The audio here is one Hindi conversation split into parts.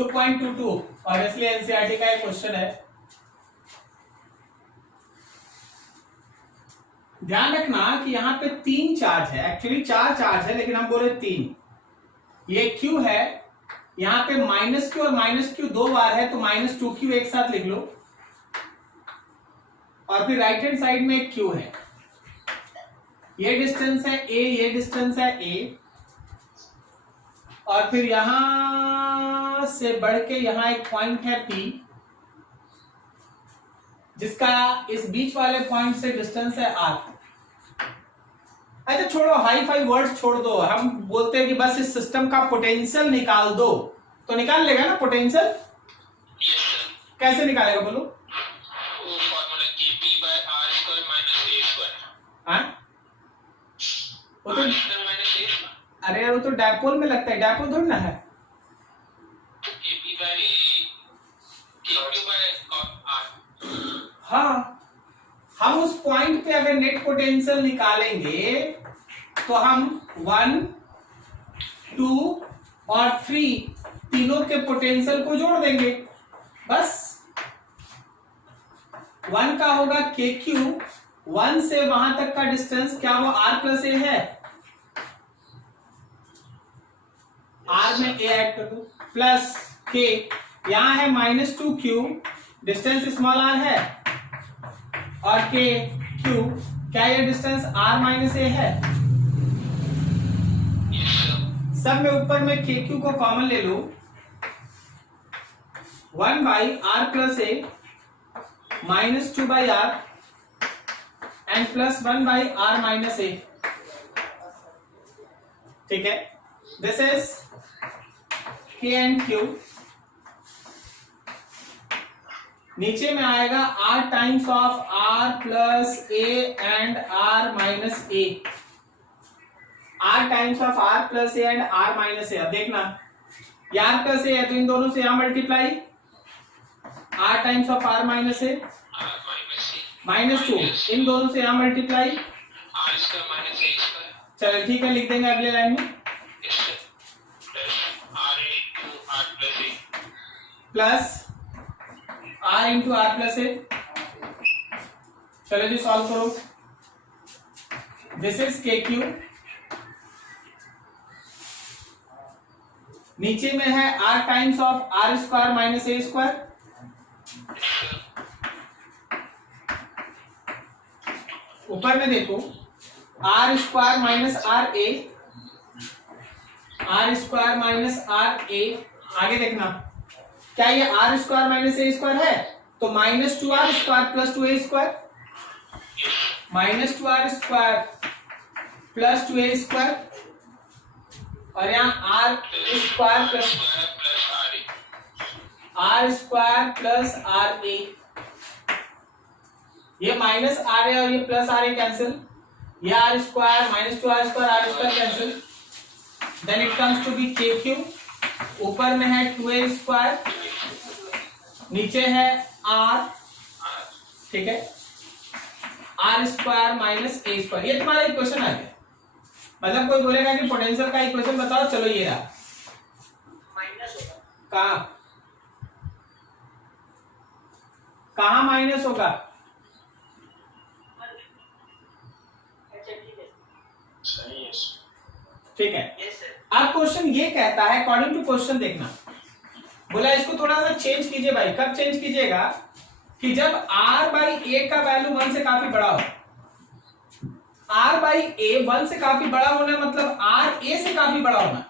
2.22 ऑब्वियसली एनसीईआरटी का एक क्वेश्चन है। ध्यान रखना कि यहाँ पे 3 चार्ज है, एक्चुअली 4 चार्ज है लेकिन हम बोले 3। ये Q है, यहाँ पे -Q और -Q 2 बार है तो -2Q एक साथ लिख लो, और फिर राइट हैंड साइड में एक Q है। ये डिस्टेंस है A, ये डिस्टेंस है A, और फिर यहां से बढ़ के यहां एक पॉइंट है P, जिसका इस बीच वाले पॉइंट से डिस्टेंस है R। अच्छा छोड़ो, हाई फाई वर्ड्स छोड़ दो, हम बोलते हैं कि बस इस सिस्टम का पोटेंशियल निकाल दो, तो निकाल लेगा ना पोटेंशियल? कैसे निकालेगा बोलो? वो तो अरे वो तो डायपोल में लगता है, डायपोल थोड़ी ना है। हाँ, हम उस पॉइंट पे अगर नेट पोटेंशियल निकालेंगे तो हम 1, 2 और 3 तीनों के पोटेंशियल को जोड़ देंगे बस। 1 का होगा KQ, 1 से वहां तक का डिस्टेंस क्या वो R+A है, R में A ऐड कर दो, प्लस K, यहां है -2Q, डिस्टेंस स्मॉल r है, और KQ, क्या ये डिस्टेंस R-A है? सब में ऊपर में KQ को कॉमन ले लो, 1/R+A -2/R एंड +1/R-A। ठीक है, this is K and Q। नीचे में आएगा R times of R+A and R-A, R times of R+A and R-A। अब देखना, ये R+A है तो इन दोनों से यहां multiply, R times of R-A -2, इन दोनों से यहां मल्टीप्लाई, चलो ठीक है, लिख देंगे अगले लाइन में, प्लस R इंटू R+A। चलो जी सॉल्व करो, दिस इज KQ, नीचे में है R times of R² -A², ऊपर में देखो R² -RA, R² -RA, आगे देखना क्या ये R² -A² है, तो -2R² + 2A², -2R² + 2A², और यहाँ R² + RA, ये -RA और ये +RA कैंसिल, ये R² -2R² R² cancel, then it comes to be KQ, ऊपर में है 2A², नीचे है R, ठीक है, R² -A²। ये तुम्हारा इक्वेशन आ गया। मतलब कोई बोलेगा कि पोटेंशियल का इक्वेशन बताओ, चलो ये रहा, कहां माइनस होगा? ठीक है, अब क्वेश्चन ये कहता है, अकॉर्डिंग टू क्वेश्चन देखना, बोला इसको थोड़ा सा चेंज कीजिए भाई। कब चेंज कीजिएगा? कि जब R/A का वैल्यू 1 से काफी बड़ा हो। R/A 1 से काफी बड़ा होना मतलब RA से काफी बड़ा होना,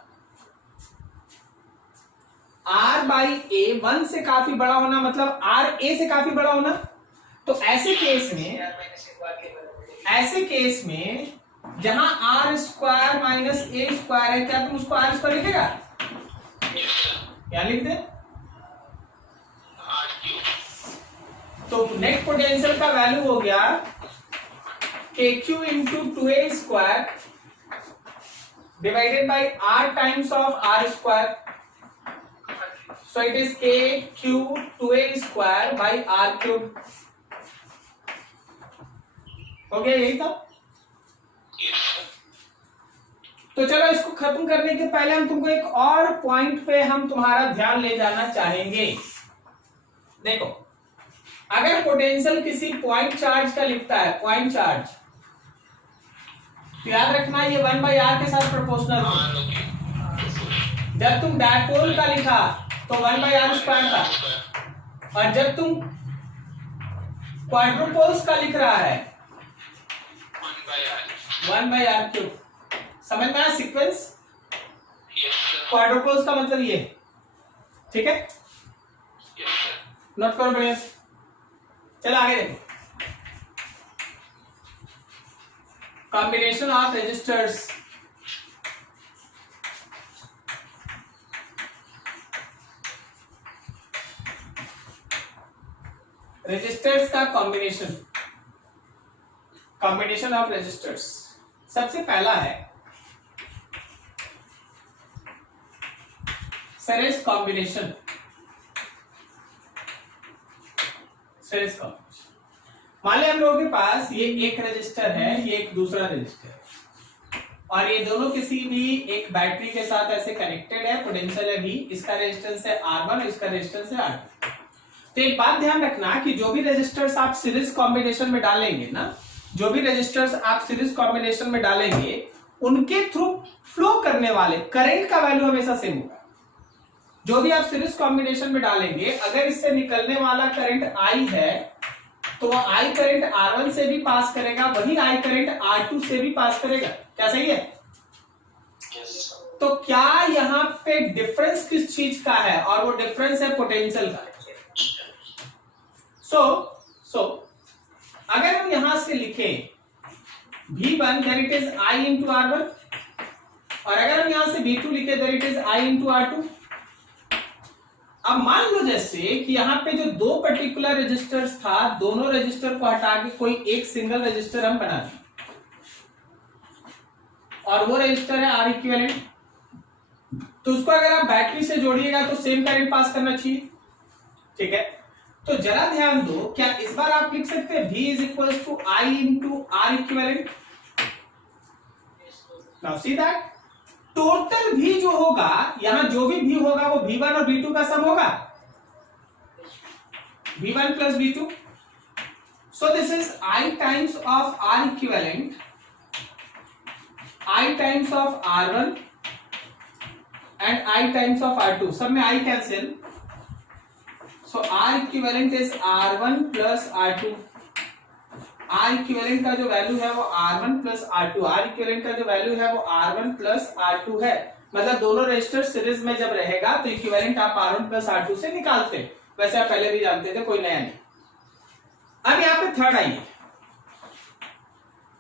R/A 1 से काफी बड़ा होना मतलब RA से काफी बड़ा होना। तो ऐसे केस में जहां R² -A² है, क्या तुम उसको R² लिखेगा? क्या लिख दे? तो नेट पोटेंशियल का वैल्यू हो गया KQ into 2A² divided by R times of R², so it is KQ 2A² by R³। हो गया, यही था। तो चलो इसको खत्म करने के पहले हम तुमको एक और पॉइंट पे हम तुम्हारा ध्यान ले जाना चाहेंगे। देखो, अगर पोटेंशियल किसी पॉइंट चार्ज का लिखता है, पॉइंट चार्ज, तो याद रखना ये 1/r के साथ प्रोपोर्शनल है। जब तुम डायपोल का लिखा तो 1/r² था, और जब तुम क्वाड्रुपोल्स का लिख रहा है 1/r³। समझ में आया सीक्वेंस? क्वाड्रुपोल्स का मतलब ये, ठीक है? नोट करो बढ़िया से। चलो आगे देखो, कॉम्बिनेशन ऑफ रेजिस्टर्स। रेजिस्टर्स का कॉम्बिनेशन, कॉम्बिनेशन ऑफ रेजिस्टर्स। सबसे पहला है सीरीज कॉम्बिनेशन। सीरीज कॉम्बिनेशन, मान लिया हम लोगों के पास ये एक रजिस्टर है, ये एक दूसरा रजिस्टर है, और ये दोनों किसी भी एक बैटरी के साथ ऐसे कनेक्टेड है, पोटेंशियल है V, इसका रेजिस्टेंस है R1, इसका रेजिस्टेंस है R2। तो एक बात ध्यान रखना कि जो भी रजिस्टर्स आप सीरीज कॉम्बिनेशन में डालेंगे ना, जो भी रजिस्टर्स आप सीरीज कॉम्बिनेशन में डालेंगे, उनके थ्रू फ्लो करने वाले करंट का वैल्यू हमेशा सेम होगा। जो भी आप सीरीज कॉम्बिनेशन में डालेंगे, अगर इससे निकलने वाला करंट I है, तो वह I करंट R1 से भी पास करेगा, वही I करंट R2 से भी पास करेगा। क्या सही है? तो क्या यहाँ पे डिफरेंस किस चीज का है? और वो डिफरेंस है पोटेंशियल का। सो अगर हम यहां से लिखें V1 then it is I into R1, और अगर हम यहां से V2 लिखे then it is I into R2। अब मान लो जैसे कि यहाँ पे जो दो पर्टिकुलर रजिस्टर्स था, दोनों रजिस्टर को हटा के कोई एक सिंगल रजिस्टर हम बना दें, और वो रजिस्टर है R इक्विवेलेंट। तो उसको अगर आप बैटरी से जोड़िएगा तो सेम करंट पास करना चाहिए, ठीक है? तो जरा ध्यान दो, क्या इस बार आप लिख सकते हैं V is equal to I into R equivalent? Now see that total V जो होगा, यहां जो भी V होगा वो V1 और V2 का सम होगा, V1 plus V2। So this is I times of R equivalent, I times of R1 and I times of R2। सब में I cancel, so R equivalent is R1 plus R2। R equivalent का जो वैल्यू है वो R1 plus R2, R equivalent का जो वैल्यू है वो R1 प्लस R2 है। मतलब दोनों रजिस्टर सीरीज में जब रहेगा तो इक्विवेलेंट आप R1 प्लस R2 से निकालते, वैसे आप पहले भी जानते थे, कोई नया नहीं। अब यहाँ पे थर्ड आइए,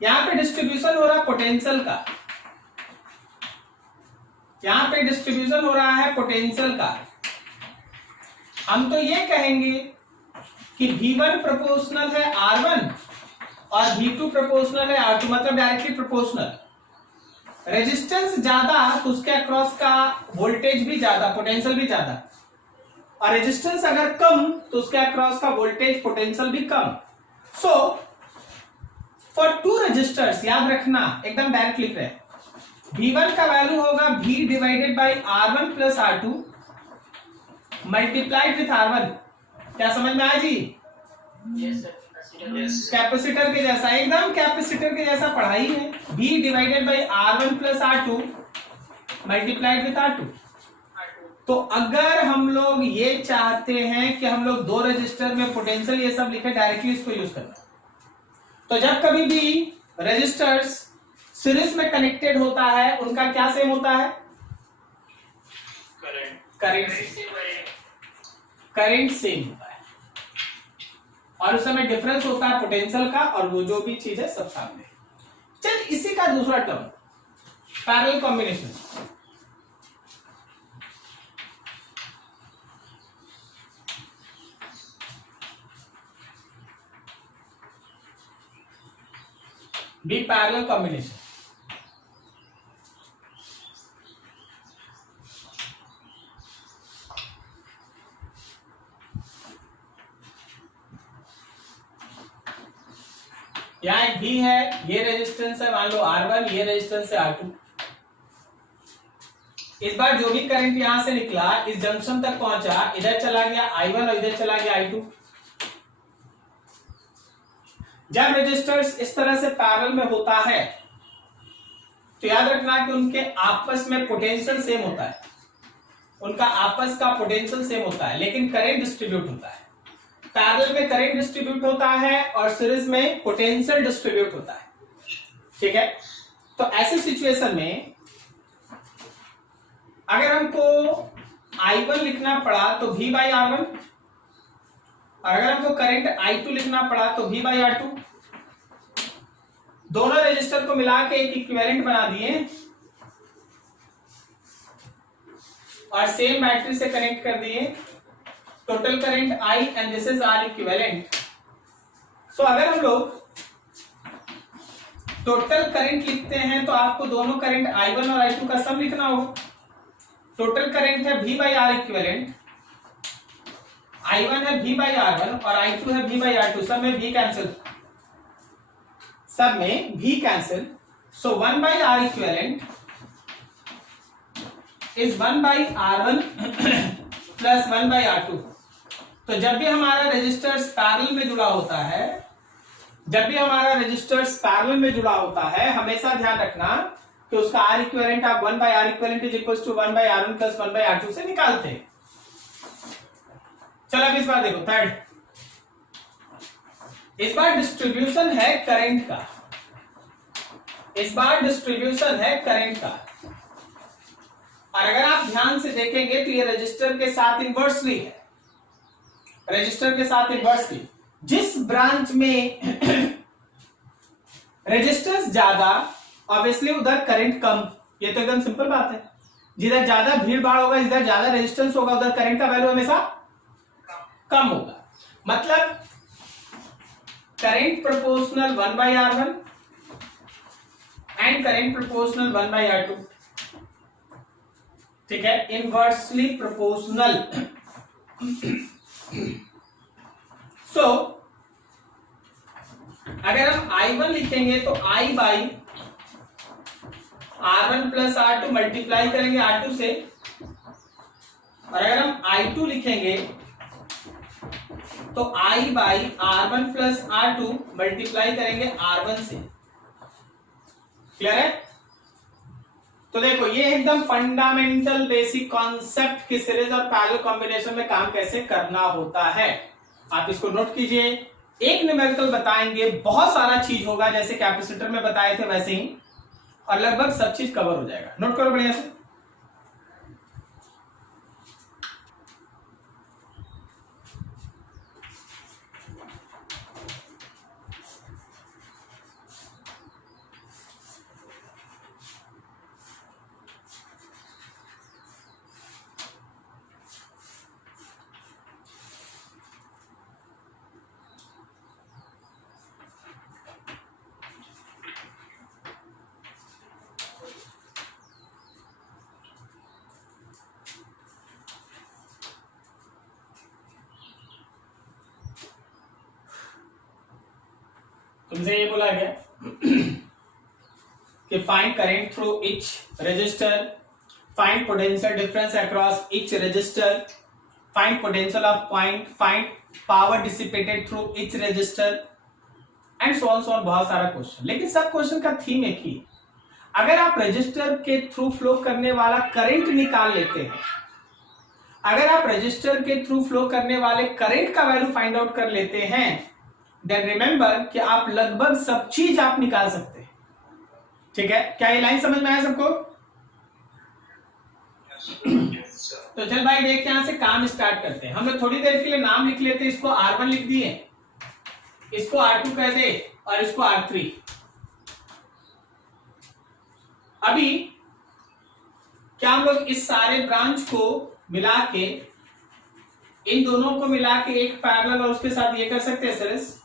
यहाँ पे डिस्ट्रीब्यूशन हो रहा है पोटेंशियल का, यहाँ पे डिस्ट्रीब्यूशन हो रहा है पोटेंशियल का। हम तो ये कहेंगे कि V1 प्रोपोर्शनल है R1 और V2 प्रोपोर्शनल है R2, मतलब डायरेक्टली प्रोपोर्शनल। रेजिस्टेंस ज्यादा तो उसके अक्रॉस का वोल्टेज भी ज्यादा, पोटेंशियल भी ज्यादा, और रेजिस्टेंस अगर कम तो उसके अक्रॉस का वोल्टेज पोटेंशियल भी कम। सो फॉर टू रजिस्टर्स, याद रखना एकदम डायरेक्ट लिख रहे हैं, V1 का वैल्यू होगा V divided by R1 plus R2 multiplied with R1। क्या समझ में आया जी? Yes sir. कैपेसिटर के जैसा, एकदम कैपेसिटर के जैसा पढ़ाई है। V divided by R1 plus R2 multiplied with R2। तो अगर हम लोग ये चाहते हैं कि हम लोग दो रजिस्टर में पोटेंशियल ये सब लिखे, डायरेक्टली इसको यूज करना। तो जब कभी भी रजिस्टर्स सीरीज में कनेक्टेड होता है, उनका क्या सेम होता है? करंट सेम होता है, और उस समय डिफरेंस होता है पोटेंशियल का, और वो जो भी चीज है सब सामने। चल इसी का दूसरा term parallel combination. B parallel combination. यहाँ एक भी है, ये रेजिस्टेंस है मान लो R1, ये रेजिस्टेंस है R2, इस बार जो भी करंट यहां से निकला इस जंक्शन तक पहुंचा, इधर चला गया I1 और इधर चला गया I2। जब रेजिस्टर्स इस तरह से पैरेलल में होता है तो याद रखना कि उनके आपस में पोटेंशियल सेम होता है, उनका आपस का पोटेंशियल सेम होता है, लेकिन करंट डिस्ट्रीब्यूट होता है। पैरेलल में करंट डिस्ट्रीब्यूट होता है और सीरीज में पोटेंशियल डिस्ट्रीब्यूट होता है। ठीक है, तो ऐसे सिचुएशन में अगर हमको I1 लिखना पड़ा तो V बाई R1, और अगर हमको करंट I2 लिखना पड़ा तो V बाई R2। दोनों रेजिस्टर को मिला के एक इक्विवेलेंट बना दिए और सेम बैटरी से कनेक्ट कर दिए। Total current I and this is R equivalent. So अगर हम लोग टोटल करंट लिखते हैं तो आपको दोनों करंट I1 और I2 का सम लिखना होगा। टोटल करंट है V by R equivalent, I1 है V बाई R1 और I2 है V बाई R2। सब में V कैंसिल, सब में V cancel. So 1 by R equivalent is 1 by R1 plus 1 by R2। तो जब भी हमारा रेजिस्टर्स पैरेलल में जुड़ा होता है, जब भी हमारा रेजिस्टर्स पैरेलल में जुड़ा होता है, हमेशा ध्यान रखना कि उसका R इक्विवेलेंट आप 1 by R equivalent is equals to 1 by R1 plus 1 by R2 से निकालते हैं। चलो अब इस बार देखो थर्ड, इस बार डिस्ट्रीब्यूशन है करंट का, इस बार डिस्ट्रीब्यूशन है करंट का। और अगर आप ध्यान से देखेंगे तो ये रजिस्टर के साथ इनवर्सली है, रजिस्टर के साथ इनवर्सली। जिस ब्रांच में रेजिस्टेंस ज्यादा ऑब्वियसली उधर करंट कम, ये तो एकदम सिंपल बात है। जिधर ज्यादा भीड़ भाड़ होगा, जिधर ज्यादा रेजिस्टेंस होगा, उधर करंट का वैल्यू हमेशा कम होगा। मतलब current proportional 1 by R1 and current proportional 1 by R2। ठीक है, इनवर्सली प्रोपोर्शनल। सो अगर हम I1 लिखेंगे तो I by R1 plus R2 multiply करेंगे R2 से, और अगर हम I2 लिखेंगे तो I by R1 plus R2 multiply करेंगे R1 से। क्लियर है? तो देखो ये एकदम फंडामेंटल बेसिक कॉन्सेप्ट कि सीरीज और पैरेलल कॉम्बिनेशन में काम कैसे करना होता है। आप इसको नोट कीजिए। एक न्यूमेरिकल बताएंगे, बहुत सारा चीज होगा जैसे कैपेसिटर में बताए थे वैसे ही, और लगभग सब चीज कवर हो जाएगा। नोट करो बढ़िया से। तुमसे ये बोला गया कि find current through each resistor, find potential difference across each resistor, find potential of point, find power dissipated through each resistor and so on. बहुत सारा क्वेश्चन, लेकिन सब क्वेश्चन का थीम एक ही। अगर आप रजिस्टर के थ्रू फ्लो करने वाला करंट निकाल लेते हैं, अगर आप रजिस्टर के थ्रू फ्लो करने वाले करंट का वैल्यू फाइंड आउट कर लेते हैं, देन रिमेंबर कि आप लगभग सब चीज आप निकाल सकते हैं। ठीक है, क्या ये लाइन समझ में आया सबको? तो चल भाई देख यहां से काम स्टार्ट करते हैं। हम लोग थोड़ी देर के लिए नाम लिख लेते हैं। इसको R1 लिख दिए, इसको R2 कह दे और इसको R3। अभी क्या हम लोग इस सारे ब्रांच को मिला के, इन दोनों को मिला के एक पैरेलल और उसके साथ ये कर सकते हैं सीरीज?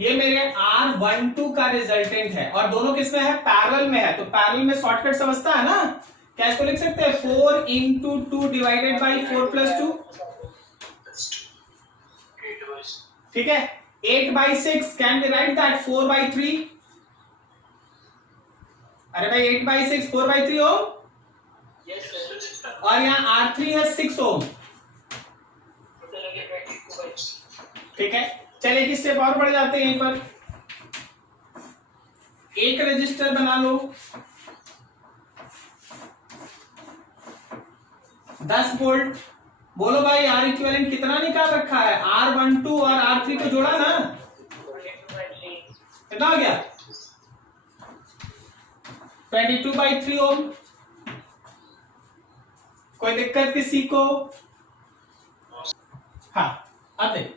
ये मेरे R12 का रिजल्टेंट है और दोनों किसमें है? पैरेलल में है। तो पैरेलल में शॉर्टकट समझता है ना, क्या इसको लिख सकते हैं 4 इंटू 2 डिवाइडेड बाई 4 प्लस 2। ठीक है, 8 by 6 can be right that 4 by 3। अरे भाई 8/6 4/3 ओम, Yes, sir. और यहाँ R3 है 6 ओम। Total हो गया 22/3. ठीक है, चलिए एक स्टेप और बढ़ जाते हैं। यहीं पर एक रजिस्टर बना लो, 10 वोल्ट। बोलो भाई आर इक्विवेलेंट कितना निकाल रखा है? R12 और R3 को जोड़ा ना, 22/3. कितना हो गया? 22/3 ओम। कोई दिक्कत किसी को? हाँ, अब देख,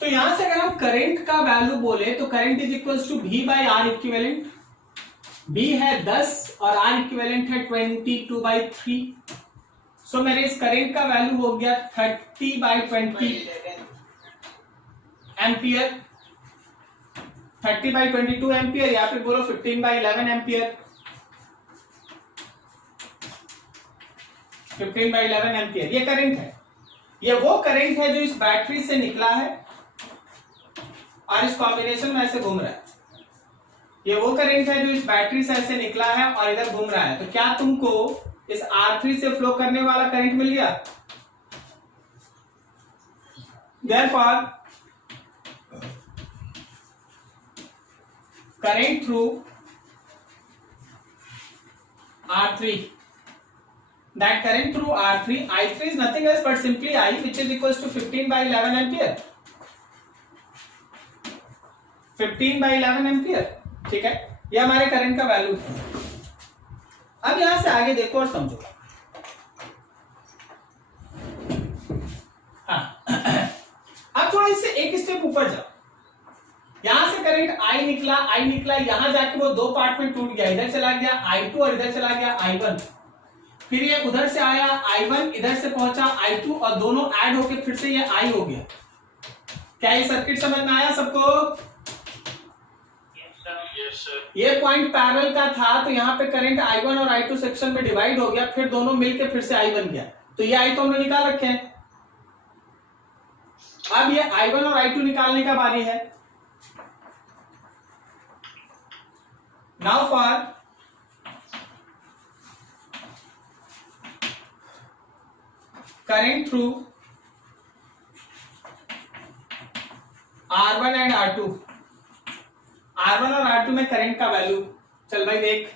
तो यहां से अगर हम करंट का वैल्यू बोले तो current is equals to V by R equivalent. B है 10 और R इक्विवेलेंट है 22/3। सो मेरे इस करंट का वैल्यू हो गया 30/20 एम्पियर, 30/22 एम्पियर, या फिर बोलो 15/11 एम्पियर, 15/11 एम्पियर। ये करंट है, ये वो करंट है जो इस बैटरी से निकला है और इस कॉम्बिनेशन में ऐसे घूम रहा है। ये वो करंट है जो इस बैटरी से ऐसे निकला है और इधर घूम रहा है। तो क्या तुमको इस R3 से फ्लो करने वाला करंट मिल गया? Therefore, current through R3, that current through R3, I3 is nothing else but simply I, which is equals to 15/11 ampere, 15/11 ampere. ठीक है, ये हमारे करंट का वैल्यू है। अब यहां से आगे देखो और समझो। हाँ, अब थोड़ा इससे एक स्टेप ऊपर जाओ। यहां से करंट I निकला, यहां जाके वो दो पार्ट में टूट गया, इधर चला गया I2 और इधर चला गया I1। फिर ये उधर से आया I1, इधर से पहुंचा I2 और दोनों ऐड होके फिर से ये I हो गया। क्या ये सर्किट समझ में आया सबको? Yes, sir. ये पॉइंट पैरेलल का था, तो यहाँ पे करंट I1 और I2 सेक्शन में डिवाइड हो गया, फिर दोनों मिलके फिर से I बन गया। तो ये I तो हमने निकाल रखे हैं। अब ये I1 और I2 निकालने का बारी है। Now for current through R1 and R2, R1 और R2 में करंट का वैल्यू। चल भाई देख,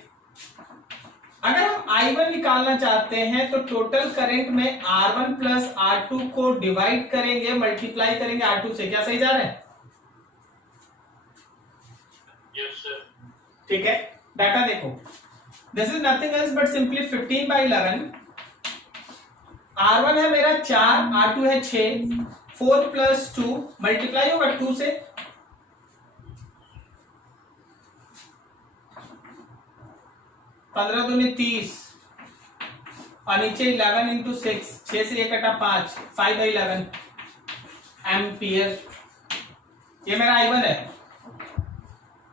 अगर हम I1 निकालना चाहते हैं तो टोटल करंट में R1 प्लस R2 को डिवाइड करेंगे, मल्टीप्लाई करेंगे R2 से। क्या सही जा रहा है? Yes, sir. ठीक है, डाटा देखो, this is nothing else but simply 15/11। R1 है मेरा 4, R2 है 6, 4 + 2 मल्टीप्लाई होगा 2 से, 15 दूनी 30 और नीचे 11 × 6, 6 से 1 कटा 5, 5/11 एम्पियर। ये मेरा I1 है।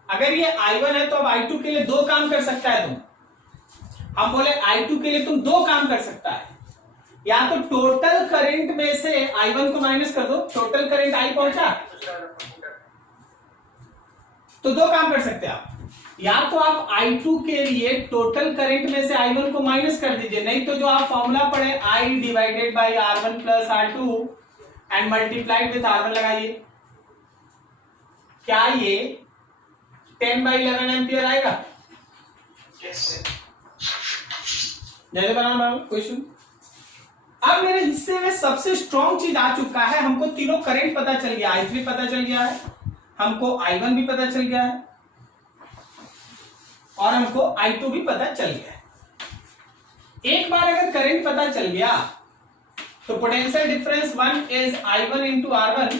अगर ये I1 है तो अब I2 के लिए दो काम कर सकता है तुम। हम बोले I2 के लिए तुम दो काम कर सकता है, या तो टोटल करंट में से I1 को माइनस कर दो, टोटल करंट I पहुंचा, तो दो काम कर सकते हैं आप। या तो आप I2 के लिए टोटल करंट में से I1 को माइनस कर दीजिए, नहीं तो जो आप फॉर्मूला पढ़े I divided by R1 + R2 and multiplied with R1 लगाइए। क्या ये 10/11 एम्पियर आएगा? Yes, sir. जैसे बना क्वेश्चन। अब मेरे हिस्से में सबसे स्ट्रॉन्ग चीज आ चुका है, हमको तीनों करंट पता चल गया, I3 पता चल गया है, हमको I1 भी पता चल गया है और हमको I2 भी पता चल गया है। एक बार अगर करंट पता चल गया तो potential difference 1 is I1 × R1।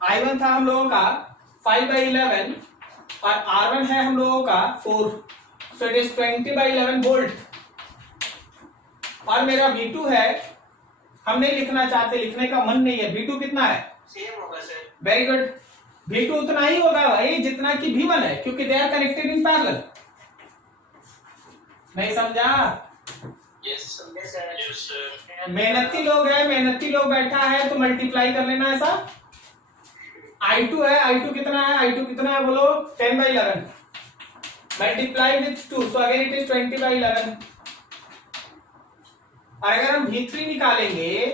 I1 था हम लोगों का 5/11 और R1 है हम लोगों का 4, सो इट इज 20/11 वोल्ट। और मेरा V2 है, हम नहीं लिखना चाहते, लिखने का मन नहीं है। V2 कितना है? Same होगा सर। वेरी गुड, V2 उतना ही होगा भाई जितना कि V1 है, क्योंकि they are connected in parallel. नहीं समझा? Yes, sir. Yes, sir. मेहनती लोग है, मेहनती लोग बैठा है तो मल्टीप्लाई कर लेना ऐसा। I2 है, I2 कितना है, I2 कितना है बोलो, 10/11 multiply with 2, so again it is 20/11। और अगर हम V3 निकालेंगे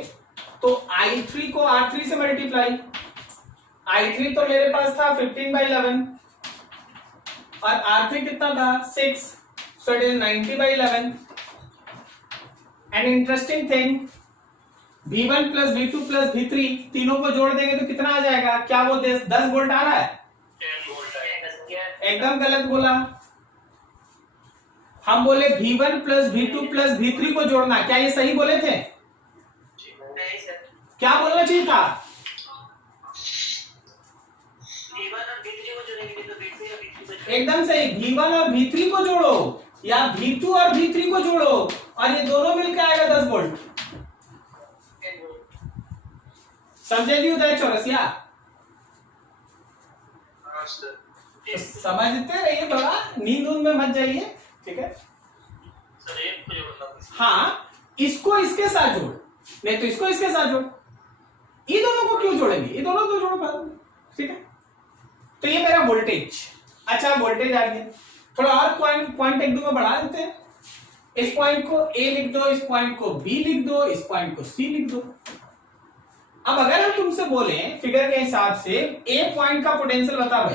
तो I3 को R3 से मल्टीप्लाई, I3 तो मेरे पास था 15/11 और R3 कितना था 6, so it is 90/11। And interesting thing, V1 plus V2 plus V3 तीनों को जोड़ देंगे तो कितना आ जाएगा, क्या बोलते हैं, 10 वोल्ट आ रहा है? 10 वोल्ट आएगा। एकदम गलत बोला। हम बोले V1 plus V2 plus V3 को जोड़ना, क्या ये सही बोले थे? नहीं सर, क्या बोलना चाहिए था? V1 और V3 को जोड़ेंगे तो V2 और V3 को जोड़ेंगे। एकदम सही, V1 और V3 को जोड़ो या V2 और V3 को जोड़ो और ये दोनों मिलकर आएगा 10 वोल्ट। 10 वोल्ट। समझे जी उदय चौरसिया? हाँ सर। तो समझते रहिए, थोड़ा नींद में मत जाइए, ठीक है? सर एक को जोड़ना। हाँ, इसको इसके साथ जोड़, नहीं तो इसको इसके साथ जोड़। ये दोनों को क्यों जोड़ेंगे, ये दोनों तो जोड़ो बाद में, ठीक है? तो ये मेरा वोल्टेज। अच्छा, वोल्टेज आ गया, थोड़ा और पॉइंट एक दो में बढ़ा देते हैं। इस पॉइंट को A लिख दो, इस पॉइंट को B लिख दो, इस पॉइंट को C लिख दो। अब अगर हम तुमसे बोले फिगर के हिसाब से A पॉइंट का पोटेंशियल बता भाई,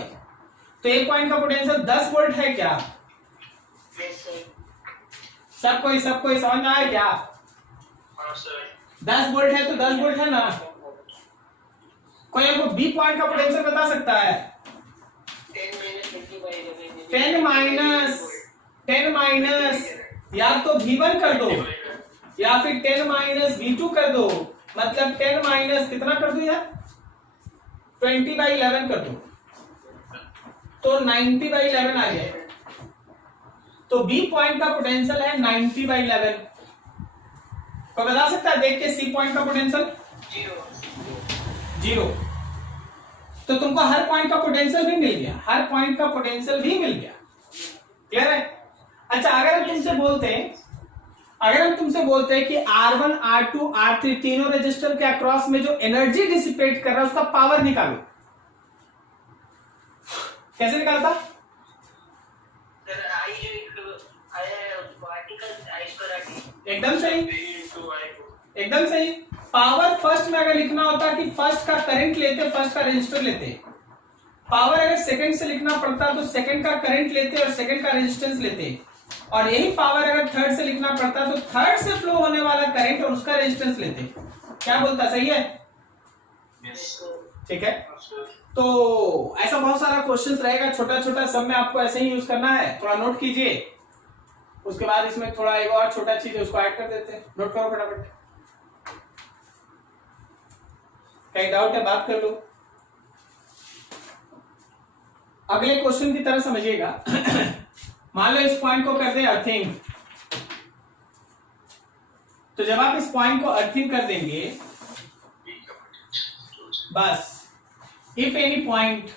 तो A पॉइंट का पोटेंशियल 10 वोल्ट है क्या? सबको समझ में आया क्या? हाँ सर। 10 वोल्ट है तो 10 वोल्ट है ना। कोई हमको B पॉइंट का पोटेंशियल बता सकता है? 10 माइनस या तो V1 कर दो या फिर 10 माइनस V2 कर दो, मतलब 10 माइनस कितना कर दो यार, 20/11 कर दो, तो 90/11 आ गया। तो B पॉइंट का पोटेंशियल है 90/11। कोई बता सकता है देख के C पॉइंट का पोटेंशियल? 0। तो तुमको हर पॉइंट का पोटेंशियल भी मिल गया, हर पॉइंट का पोटेंशियल भी मिल गया। क्लियर है? अच्छा, अगर हम तुमसे बोलते हैं कि R1 R2 R3 तीनों रेजिस्टर के अक्रॉस में जो एनर्जी डिसिपेट कर रहा है उसका पावर निकालो, कैसे निकालता? सर आई जो आया है उसको आर्टिकल आई स्क्वायर आरटी। एकदम सही, V into I को। एकदम सही। पावर फर्स्ट में अगर लिखना होता कि फर्स्ट का करंट लेते, फर्स्ट का रेजिस्टर लेते। पावर अगर सेकंड से लिखना पड़ता तो सेकंड का करंट लेते और सेकंड का रेजिस्टेंस लेते। और यही पावर अगर थर्ड से लिखना पड़ता तो थर्ड से फ्लो होने वाला करंट और उसका रेजिस्टेंस लेते। क्या बोलता, सही है? ठीक है। तो ऐसा बहुत सारा क्वेश्चंस रहेगा, छोटा छोटा सब में आपको ऐसे ही यूज करना है, थोड़ा नोट कीजिए। उसके बाद इसमें थोड़ा एक और छोटा चीज है उसको ऐड कर देते हैं, नोट करो फटाफट। कहीं डाउट है बात कर लो। अगले क्वेश्चन की तरह समझिएगा। मान लो इस पॉइंट को कर दे अर्थिंग, तो जब आप इस पॉइंट को अर्थिंग कर देंगे, बस if any point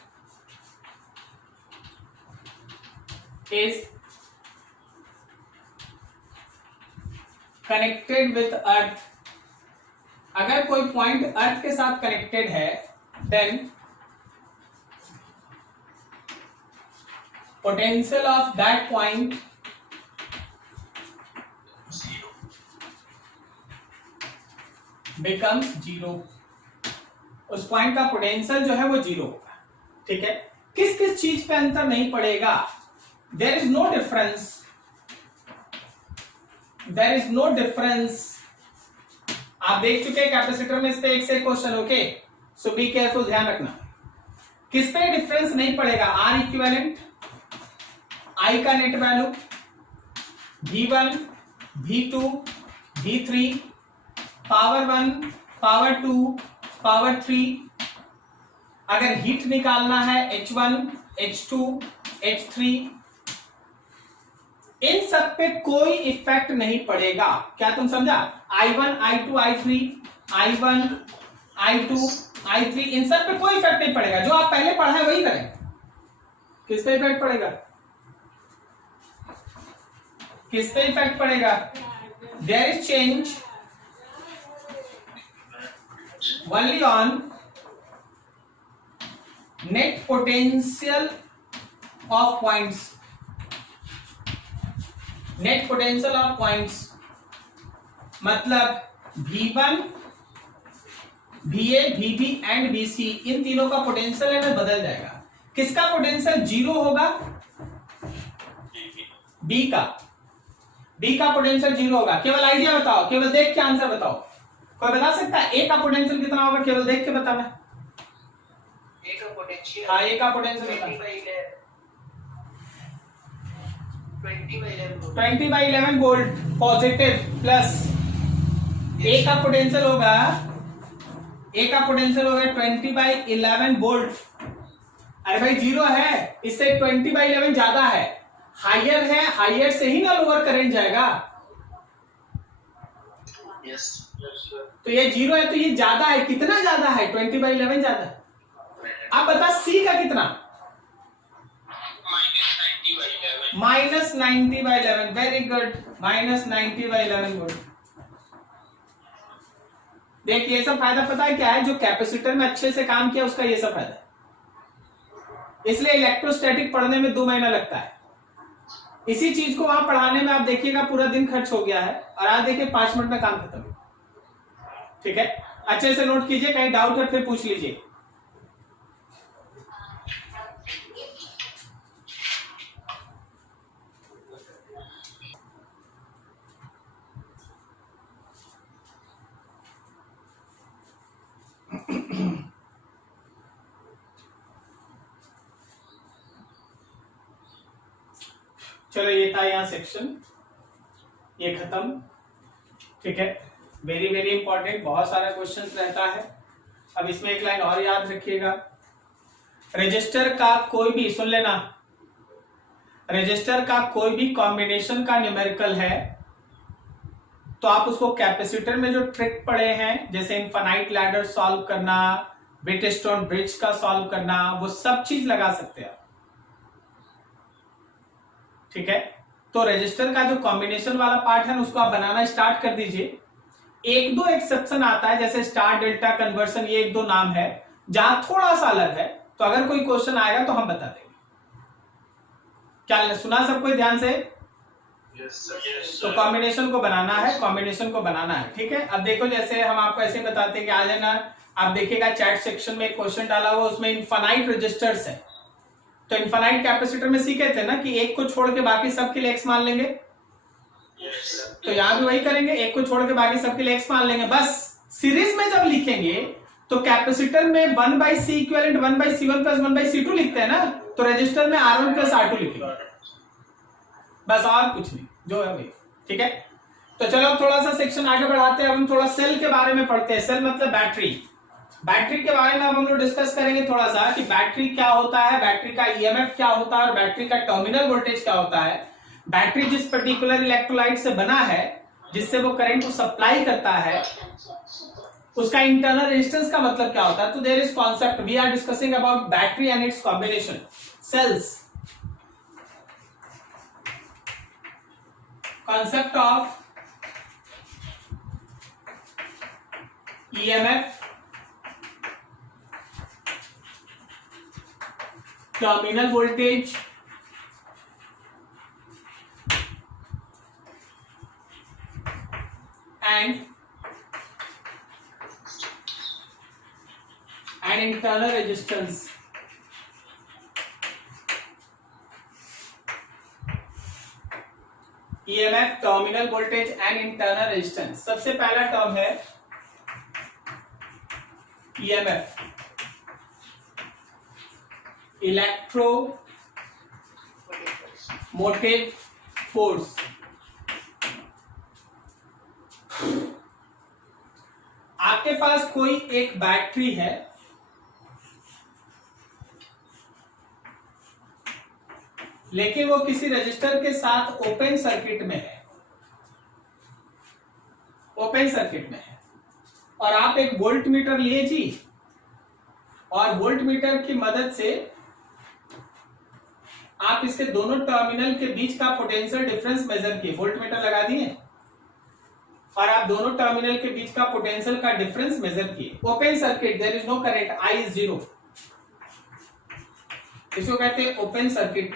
is connected with अर्थ, अगर कोई पॉइंट अर्थ के साथ कनेक्टेड है, then potential of that point becomes 0। उस पॉइंट का पोटेंशियल जो है वो 0 होगा। ठीक है, किस किस चीज पे अंतर नहीं पड़ेगा? There is no difference, there is no difference. आप देख चुके हैं कैपेसिटर में, इस पे एक से question, okay, so be careful, ध्यान रखना। किस पे डिफरेंस नहीं पड़ेगा? आर इक्विवेलेंट, I का net value, V1, V2, V3, power 1, power 2, power 3। अगर हीट निकालना है H1, H2, H3, इन सब पे कोई इफेक्ट नहीं पड़ेगा। क्या तुम समझा? I1, I2, I3, I1, I2, I3, इन सब पे कोई इफेक्ट नहीं पड़ेगा। जो आप पहले पढ़ा है वही करें। किस पे इफेक्ट पड़ेगा? किस पे इफेक्ट पड़ेगा? There is change only on net potential of points, net potential of points मतलब V1, VA, VB and VC, इन तीनों का पोटेंशियल है ना बदल जाएगा। किसका पोटेंशियल जीरो होगा? B का, B का पोटेंशियल जीरो होगा। केवल आइडिया बताओ, केवल देख के आंसर बताओ। कोई बता सकता है A का पोटेंशियल कितना होगा? केवल देख के बताना। A का पोटेंशियल, हाँ A का पोटेंशियल कितना? 20/11 वोल्ट पॉजिटिव प्लस A का पोटेंशियल होगा, A का पोटेंशियल होगा 20/11 वोल्ट। अरे भाई जीरो है, इससे 20/11 ज्यादा है, हायर है, हायर से ही ना लोअर करंट जाएगा। यस तो ये जीरो है तो ये ज्यादा है, कितना ज्यादा है? 20/11 ज्यादा है। अब बता C का कितना? -90/11। Very good, -90/11 volt. देख ये सब फायदा पता है क्या है? जो कैपेसिटर में अच्छे से काम किया उसका ये सब फायदा है। इसलिए इलेक्ट्रोस्टैटिक पढ़ने में 2 महीना लगता है। इसी चीज को वहां पढ़ाने में आप देखिएगा पूरा दिन खर्च हो गया है, और आज देखिए 5 मिनट में काम खत्म। ठीक है, अच्छे से नोट कीजिए, कहीं डाउट है फिर पूछ लीजिए। चलो ये था यहाँ सेक्शन, ये खत्म। ठीक है, वेरी वेरी इंपॉर्टेंट, बहुत सारा क्वेश्चंस रहता है। अब इसमें एक लाइन और याद रखिएगा, रजिस्टर का कोई भी, सुन लेना, रजिस्टर का कोई भी कॉम्बिनेशन का न्यूमेरिकल है तो आप उसको कैपेसिटर में जो ट्रिक पढ़े हैं, जैसे इनफाइनाइट लैडर सॉल्व करना, व्हीटस्टोन ब्रिज का सॉल्व करना, वो सब चीज लगा सकते हैं। ठीक है, तो रजिस्टर का जो कॉम्बिनेशन वाला पार्ट है ना, उसको आप बनाना स्टार्ट कर दीजिए। एक दो एक्सेप्शन आता है, जैसे स्टार डेल्टा कन्वर्सन, ये एक दो नाम है जहां थोड़ा सा अलग है, तो अगर कोई क्वेश्चन आएगा तो हम बता देंगे। क्या सुना सब कोई ध्यान से? तो कॉम्बिनेशन को बनाना है, कॉम्बिनेशन को बनाना है। ठीक है, अब देखो जैसे हम आपको ऐसे बताते हैं कि आज है ना, आप देखिएगा चैट सेक्शन में एक क्वेश्चन डाला हुआ, उसमें इनफाइनाइट रजिस्टर्स है, तो इनफाइनाइट कैपेसिटर में सीखे थे ना कि एक को छोड़ के बाकी सबके लिए एक्स मान लेंगे। तो यहां भी वही करेंगे, एक को छोड़ के बाकी सबके लिए एक्स मान लेंगे। बस सीरीज में जब लिखेंगे तो कैपेसिटर में 1/C इक्विवेलेंट 1/C1 + 1/C2 लिखते हैं ना, तो रजिस्टर में R1 + R2 लिखेंगे, बस और कुछ नहीं, जो है वही। ठीक है, तो चलो अब थोड़ा सा सेक्शन आगे बढ़ाते हैं। अब हम थोड़ा सेल के बारे में पढ़ते हैं। सेल मतलब बैटरी। बैटरी के बारे में अब हम लोग डिस्कस करेंगे थोड़ा सा कि बैटरी क्या होता है, बैटरी का ईएमएफ क्या होता है, और बैटरी का टर्मिनल वोल्टेज क्या होता है। बैटरी जिस पर्टिकुलर इलेक्ट्रोलाइट से बना है, जिससे वो करंट को सप्लाई करता है, उसका इंटरनल रेजिस्टेंस का मतलब क्या होता है। तो there is concept, we are discussing about battery and its combination. Cells, concept of EMF, terminal voltage, and internal resistance. EMF, terminal voltage and internal resistance. सबसे पहला टर्म है EMF, इलेक्ट्रो मोटिव फोर्स। आपके पास कोई एक बैटरी है, लेकिन वो किसी रजिस्टर के साथ ओपन सर्किट में है, ओपन सर्किट में है, और आप एक वोल्ट मीटर लिए जी, और वोल्ट मीटर की मदद से आप इसके दोनों टर्मिनल के बीच का पोटेंशियल डिफरेंस मेजर किए। वोल्ट मीटर लगा दिए और आप दोनों टर्मिनल के बीच का पोटेंशियल का डिफरेंस मेजर किए। Open circuit, there is no current, I is 0। इसको कहते हैं ओपन सर्किट।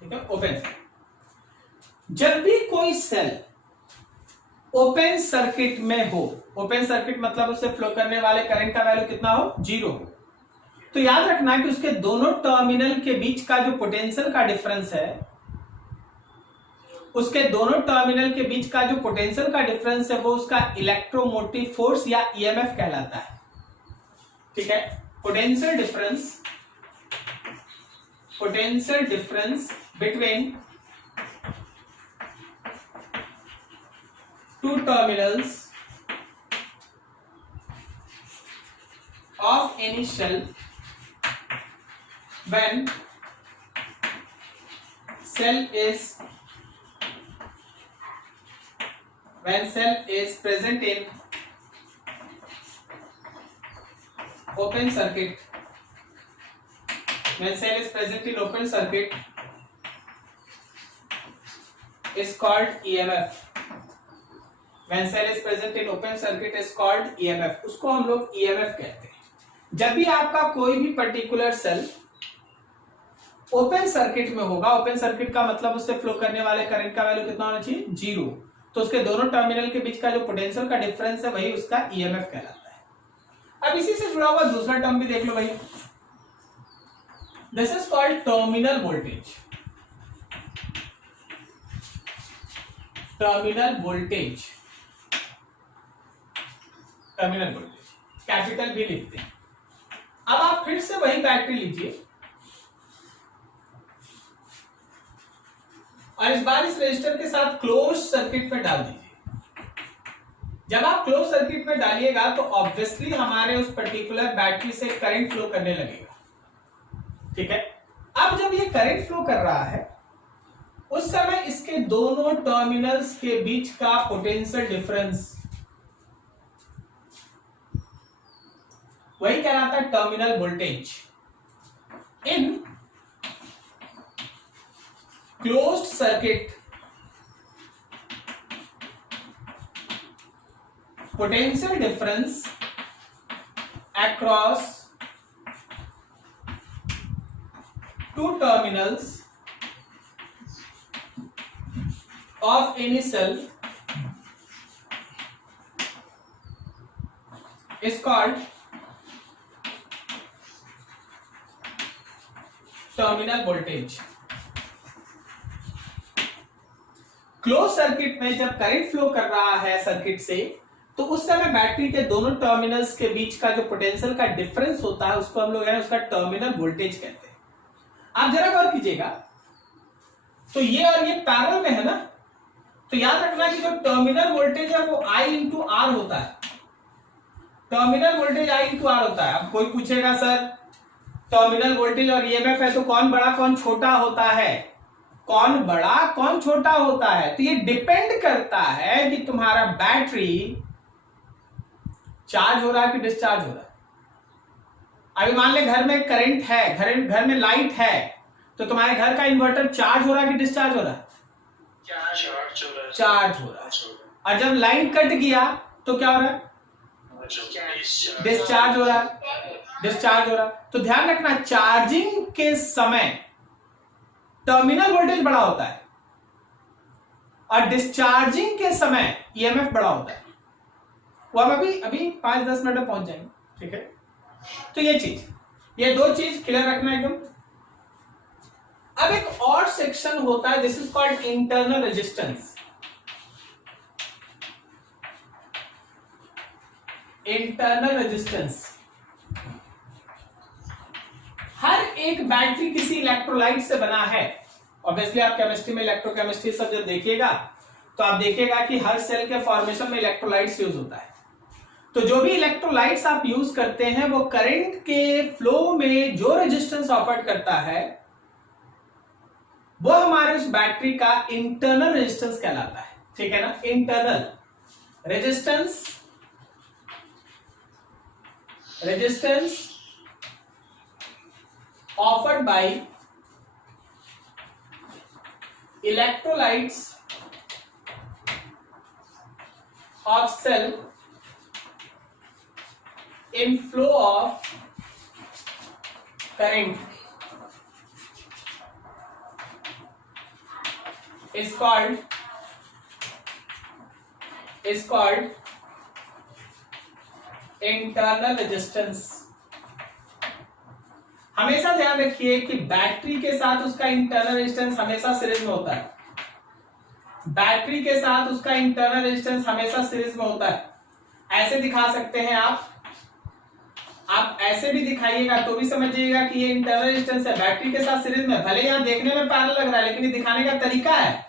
ठीक है, ओपन। जब भी कोई सेल ओपन सर्किट में हो, ओपन सर्किट मतलब उससे फ्लो करने वाले करंट का वैल्यू कितना हो, 0 हो, तो याद रखना कि उसके दोनों टर्मिनल के बीच का जो पोटेंशियल का डिफरेंस है, उसके दोनों टर्मिनल के बीच का जो पोटेंशियल का डिफरेंस है वो उसका इलेक्ट्रोमोटिव फोर्स या ईएमएफ कहलाता है। ठीक है, potential difference between two terminals of any cell when cell is present in open circuit, when cell is present in open circuit is called EMF, when cell is present in open circuit is called EMF, उसको हम लोग EMF कहते हैं। जब भी आपका कोई भी पर्टिकुलर सेल ओपन सर्किट में होगा, ओपन सर्किट का मतलब उससे फ्लो करने वाले करंट का वैल्यू कितना होना चाहिए, 0, तो उसके दोनों टर्मिनल के बीच का जो पोटेंशियल का डिफरेंस है वही उसका ईएमएफ कहलाता है। अब इसी से जुड़ा हुआ दूसरा टर्म भी देख लो भाई, this is called terminal voltage. Terminal voltage capital भी लिखते हैं। अब आप फिर से वही बैटरी लीजिए और इस बार इस रेजिस्टर के साथ क्लोज सर्किट में डाल दीजिए। जब आप क्लोज सर्किट में डालिएगा तो ऑब्वियसली हमारे उस पर्टिकुलर बैटरी से करंट फ्लो करने लगेगा। ठीक है, अब जब ये करंट फ्लो कर रहा है उस समय इसके दोनों टर्मिनल्स के बीच का पोटेंशियल डिफरेंस वही कहलाता है terminal voltage. In closed circuit potential difference across two terminals of any cell is called terminal voltage। Close circuit में जब करंट फ्लो कर रहा है सर्किट से तो उस समय बैटरी के दोनों टर्मिनल्स के बीच का जो पोटेंशियल का डिफरेंस होता है उसको हम लोग उसका टर्मिनल वोल्टेज कहते हैं। आप जरा गौर कीजिएगा, तो ये और ये पैरेलल में है ना, तो याद रखना कि जो टर्मिनल वोल्टेज है वो I इंटू आर होता है। Terminal voltage I into R होता है। अब कोई पूछेगा सर टर्मिनल वोल्टेज और ईएमएफ है तो कौन बड़ा कौन छोटा होता है, कौन बड़ा कौन छोटा होता है? तो ये डिपेंड करता है कि तुम्हारा बैटरी चार्ज हो रहा है कि डिस्चार्ज हो रहा है। अभी मान ले घर में करंट है, घर में लाइट है, तो तुम्हारे घर का इन्वर्टर चार्ज हो रहा है कि डिस्चार्ज हो रहा है? चार्ज हो रहा है। और जब लाइन कट गया तो क्या हो रहा है? डिस्चार्ज हो रहा है। तो ध्यान रखना, चार्जिंग के समय टर्मिनल वोल्टेज बड़ा होता है और डिस्चार्जिंग के समय ईएमएफ बड़ा होता है। वो हम अभी 5-10 मिनट में पहुंच जाएंगे। ठीक है, तो ये दो चीज क्लियर रखना एकदम। अब एक और सेक्शन होता है, this is called internal resistance. Internal resistance, हर एक बैटरी किसी इलेक्ट्रोलाइट से बना है। ऑब्वियसली आप केमिस्ट्री में इलेक्ट्रोकेमिस्ट्री सब जब देखिएगा तो आप देखिएगा कि हर सेल के फॉर्मेशन में इलेक्ट्रोलाइट्स यूज होता है। तो जो भी इलेक्ट्रोलाइट्स आप यूज करते हैं वो करंट के फ्लो में जो रेजिस्टेंस ऑफर करता है वो हमारे उस बैटरी का इंटरनल रेजिस्टेंस कहलाता है। ठीक है ना, internal resistance offered by electrolytes of cell in flow of current is called internal resistance. हमेशा ध्यान रखिए कि बैटरी के साथ उसका इंटरनल रेजिस्टेंस हमेशा सीरीज में होता है। बैटरी के साथ उसका इंटरनल रेजिस्टेंस हमेशा सीरीज में होता है। ऐसे दिखा सकते हैं आप ऐसे भी दिखाइएगा तो भी समझिएगा कि ये इंटरनल रेजिस्टेंस है, बैटरी के साथ सीरीज में। भले यहां देखने में पैरेलल लग रहा है लेकिन ये दिखाने का तरीका है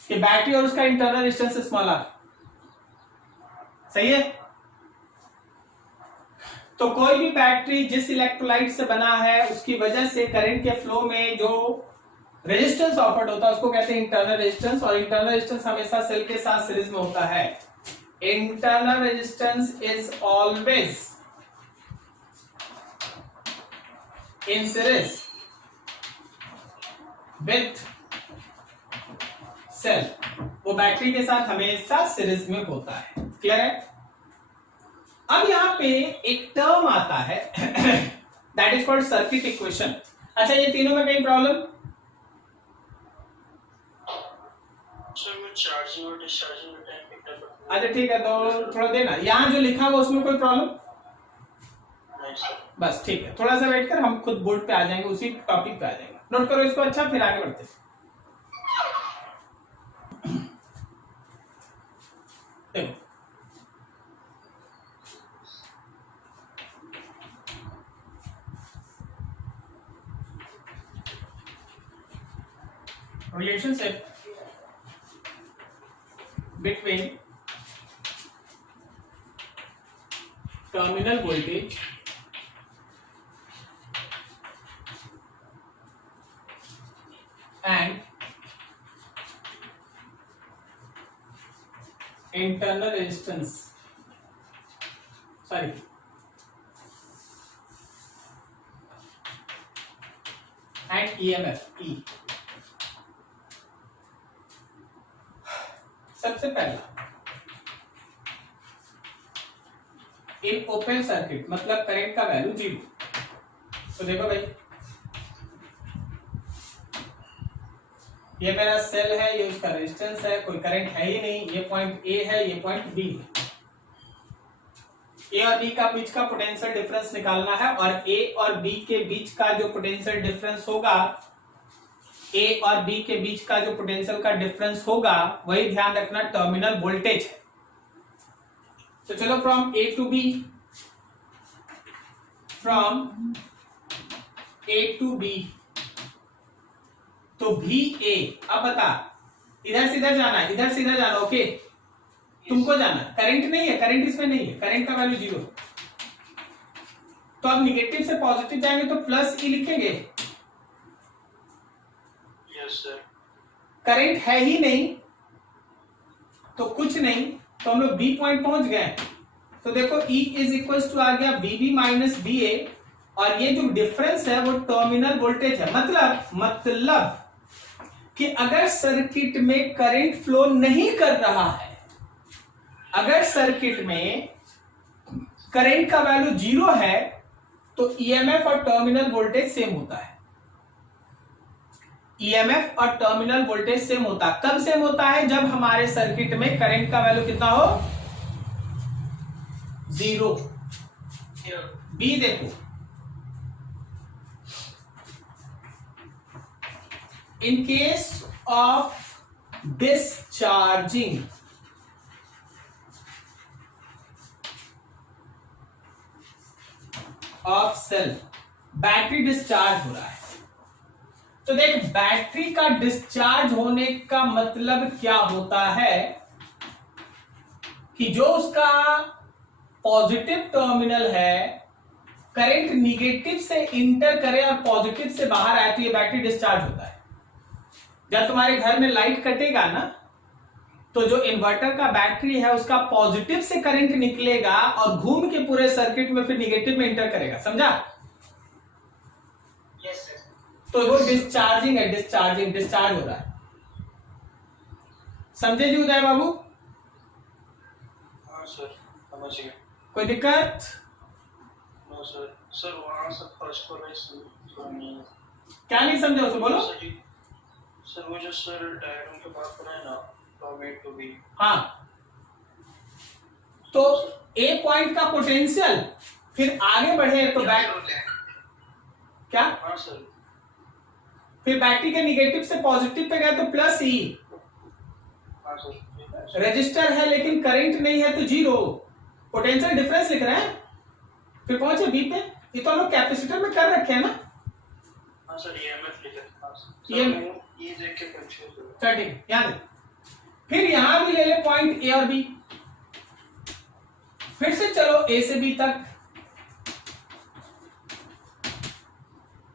कि बैटरी और उसका इंटरनल रेजिस्टेंस स्मॉल आर। सही है। तो कोई भी बैटरी जिस इलेक्ट्रोलाइट से बना है उसकी वजह से करंट के फ्लो में जो रेजिस्टेंस ऑफर्ड होता है उसको कहते हैं इंटरनल रेजिस्टेंस, और इंटरनल रेजिस्टेंस हमेशा सेल के साथ सीरीज में होता है। Internal resistance is always in series with cell. वो बैटरी के साथ हमेशा सीरीज में होता है। क्लियर है। अब यहां पे एक टर्म आता है that is called circuit equation. अच्छा, ये तीनों में कहीं प्रॉब्लम? चार्जिंग और डिस्चार्जिंग का टाइम कितना पड़ता है? अच्छा ठीक है, तो थोड़ा देना, यहाँ जो लिखा हुआ उसमें कोई प्रॉब्लम? नहीं सर। बस ठीक है, थोड़ा सा वेट कर, हम खुद बोर्ड पे आ जाएंगे, उसी टॉपिक पे आ जाएंगे। नोट करो इसको। अच्छा, फिर आगे बढ़ते हैं। देखो relationship between terminal voltage and internal resistance, sorry, and EMF E। सबसे पहला, इन ओपन सर्किट मतलब करंट का वैल्यू 0। तो देखो भाई, ये मेरा सेल है, ये उसका रेजिस्टेंस है, कोई करंट है ही नहीं। ये पॉइंट ए है, ये पॉइंट बी है। ए और बी का बीच का पोटेंशियल डिफरेंस निकालना है, और ए और बी के बीच का जो पोटेंशियल डिफरेंस होगा, ए और बी के बीच का जो पोटेंशियल का डिफरेंस होगा वही ध्यान रखना टर्मिनल वोल्टेज है। तो चलो फ्रॉम ए टू बी, तो भी ए। अब बता, इधर से इधर जाना है, इधर से इधर जाना, ओके? तुमको जाना, करंट नहीं है, करंट इसमें नहीं है, करंट का वैल्यू 0। तो अब निगेटिव से पॉजिटिव जाएंगे तो प्लस ई लिखेंगे। करंट है ही नहीं तो कुछ नहीं, तो हम लोग बी पॉइंट पहुंच गए। तो देखो E इज इक्वल टू आ गया BB माइनस BA, और ये जो डिफरेंस है वो टर्मिनल वोल्टेज है। मतलब कि अगर सर्किट में करंट फ्लो नहीं कर रहा है, अगर सर्किट में करंट का वैल्यू 0 है तो EMF और टर्मिनल वोल्टेज सेम होता है। EMF और टर्मिनल वोल्टेज सेम होता है। कब सेम होता है? जब हमारे सर्किट में करंट का वैल्यू कितना हो? 0। बी देखो, in case of discharging of cell, battery discharge हो रहा है। तो देख, बैटरी का डिस्चार्ज होने का मतलब क्या होता है कि जो उसका पॉजिटिव टर्मिनल है, करंट निगेटिव से इंटर करे और पॉजिटिव से बाहर आए तो ये बैटरी डिस्चार्ज होता है। जब तुम्हारे घर में लाइट कटेगा ना, तो जो इन्वर्टर का बैटरी है उसका पॉजिटिव से करंट निकलेगा और घूम के पूरे सर्किट में फिर निगेटिव में इंटर करेगा। समझा? Yes sir. तो वो डिस्चार्जिंग है, डिस्चार्ज हो रहा है। समझे जी उदय बाबू? हाँ सर। समझ गया। कोई दिक्कत? No sir. सर वहाँ से फर्स्ट वाला नहीं क्या नहीं समझे उसे बोलो। सर जी। सर वो जो सर डायग्राम के बात कर रहे हैं ना, फ्रॉम ए टू बी। हाँ, तो ए पॉइंट का पोटेंशियल फिर आगे बढ़े तो क्या? हाँ सर। फिर बैटरी के निगेटिव से पॉजिटिव पे गए तो प्लस ई। हाँ सर। रजिस्टर है लेकिन करंट नहीं है तो जीरो। पोटेंशियल डिफरेंस लिख रहे हैं, फिर पहुंचे बी पे। ये तो हम लोग कैपेसिटर में कर रखे हैं ना। हाँ सर, ईएमएफ लिखा था। हाँ सर। ये देख के कंफ्यूज हो गया। चल ठीक, याद है। फिर यहां भी ले ले पॉइंट ए और बी, फिर से चलो ए से बी तक।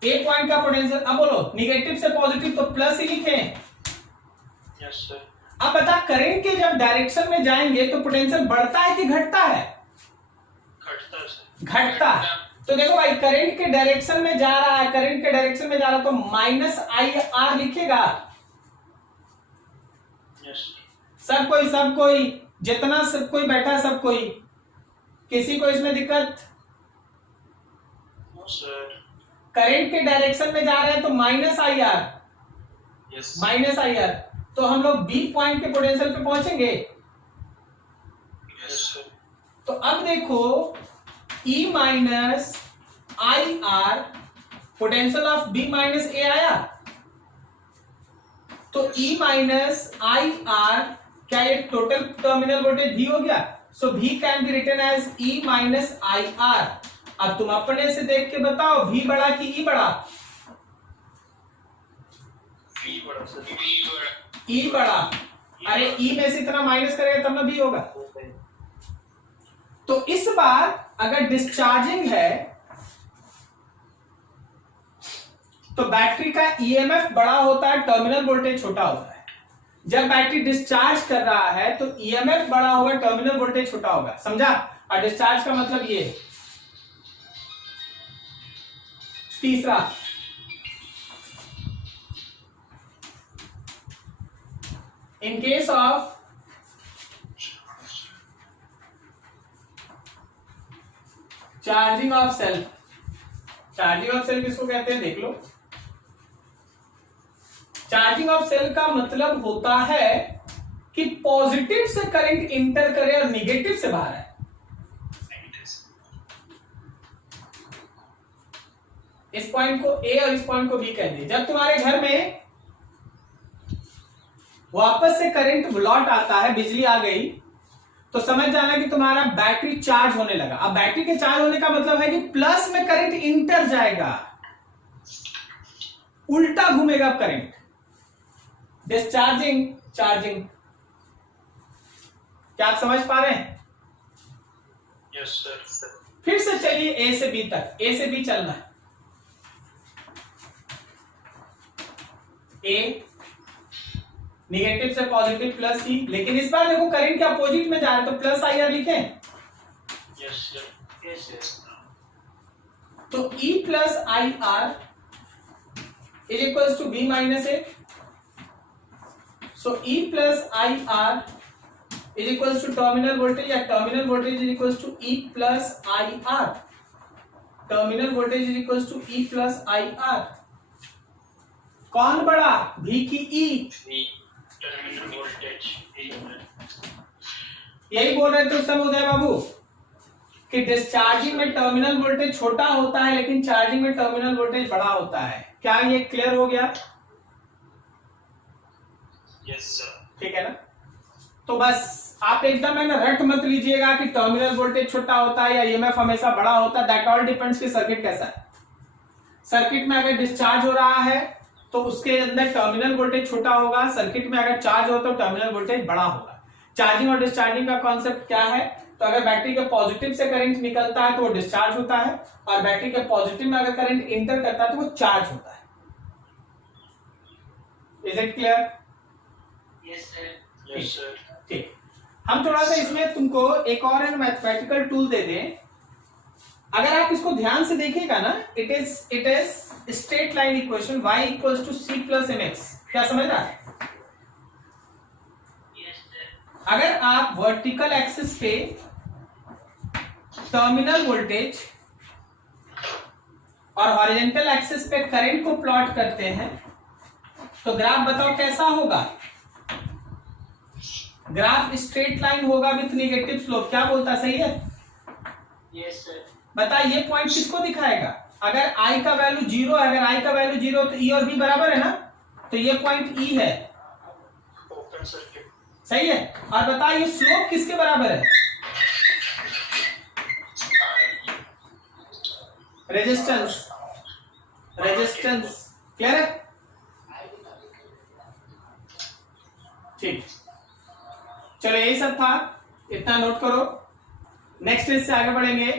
ए पॉइंट का पोटेंशियल, अब बोलो निगेटिव से पॉजिटिव तो प्लस ही लिखे। Yes sir. अब बता, करंट के जब डायरेक्शन में जाएंगे तो पोटेंशियल बढ़ता है कि घटता है? घटता है सर। घटता। तो देखो भाई, करंट के डायरेक्शन में जा रहा है, करंट के डायरेक्शन में जा रहा है तो माइनस आई आर लिखेगा। यस। सब कोई जितना सब कोई बैठा है, सब कोई, किसी को इसमें दिक्कत? No sir. करंट के डायरेक्शन में जा रहे हैं तो minus I R. Yes. Minus I R, तो हम लोग बी पॉइंट के पोटेंशियल पे पहुंचेंगे। Yes sir. तो अब देखो, E minus I R, potential of B minus A आया। तो E माइनस आई आर, क्या ये टोटल टर्मिनल वोल्टेज V हो गया? So V can be written as E minus I R. अब तुम अपने से देख के बताओ, V बड़ा कि E बड़ा? V बड़ा सर। E बड़ा। अरे E में से इतना माइनस करेगा तब ना V होगा। तो इस बार अगर डिस्चार्जिंग है तो बैटरी का ईएमएफ बड़ा होता है, टर्मिनल वोल्टेज छोटा होता है। जब बैटरी डिस्चार्ज कर रहा है तो ईएमएफ बड़ा होगा, टर्मिनल वोल्टेज छोटा होगा। समझा? और डिस्चार्ज का मतलब ये। तीसरा, in case of charging of cell. Charging of cell किसको कहते हैं देख लो। चार्जिंग ऑफ सेल का मतलब होता है कि पॉजिटिव से करंट इंटर करे और निगेटिव से बाहर आए। इस पॉइंट को ए और इस पॉइंट को बी कह दिए। जब तुम्हारे घर में वापस से करंट लौट आता है, बिजली आ गई, तो समझ जाना कि तुम्हारा बैटरी चार्ज होने लगा। अब बैटरी के चार्ज होने का मतलब है कि प्लस में करंट इंटर जाएगा, उल्टा घूमेगा करंट। Discharging, charging. क्या आप समझ पा रहे हैं? Yes sir. फिर से चलिए ए से बी तक। ए से बी चलना है। ए निगेटिव से पॉजिटिव प्लस ई, लेकिन इस बार देखो करंट के अपोजिट में जा रहे हैं तो प्लस आई आर लिखें। Yes sir. Yes yes. तो E plus I R is equals to B minus A. So E plus I R is equals to terminal voltage, या terminal voltage is equals to E plus I R. Terminal voltage is equals to E plus I R. कौन बड़ा? V की E। Terminal voltage. यही बोल रहे थे उस समय उदय बाबू कि डिस्चार्जिंग में टर्मिनल वोल्टेज छोटा होता है लेकिन चार्जिंग में टर्मिनल वोल्टेज बड़ा होता है। क्या ये क्लियर हो गया? Yes sir. ठीक है ना? तो बस आप एकदम है ना रट मत लीजिएगा कि टर्मिनल वोल्टेज छोटा होता है या ईएमएफ हमेशा बड़ा होता है। दैट ऑल डिपेंड्स कि सर्किट कैसा है। सर्किट में अगर डिस्चार्ज हो रहा है तो उसके अंदर टर्मिनल वोल्टेज छोटा होगा, सर्किट में अगर चार्ज हो तो टर्मिनल वोल्टेज बड़ा होगा। चार्जिंग और डिस्चार्जिंग का कॉन्सेप्ट क्या है? तो अगर बैटरी के पॉजिटिव से करंट निकलता है तो वो डिस्चार्ज होता है, और बैटरी के पॉजिटिव में अगर करंट इंटर करता है तो वो चार्ज होता है। Is it clear? Yes sir. Yes sir. ठीक, हम थोड़ा सा इसमें तुमको एक और मैथमेटिकल टूल दे दें। अगर आप इसको ध्यान से देखिएगा ना, it is straight line equation y equals to c plus mx। क्या समझ रहा है? Yes sir. अगर आप वर्टिकल एक्सिस पे टर्मिनल वोल्टेज और हॉरिजॉन्टल एक्सिस पे करंट को प्लॉट करते हैं तो ग्राफ बताओ कैसा होगा? ग्राफ स्ट्रेट लाइन होगा विथ नेगेटिव स्लोप। क्या बोलता, सही है? Yes sir. बता ये पॉइंट किसको दिखाएगा? अगर I का वैल्यू 0 है, अगर I का वैल्यू 0 तो E और B बराबर है ना, तो ये पॉइंट E है। Open circuit. सही है। और बता ये स्लोप किसके बराबर है? रेजिस्टेंस। रेजिस्टेंस क्लियर है? ठीक, चलो यही सब था, इतना नोट करो। नेक्स्ट इससे आगे बढ़ेंगे।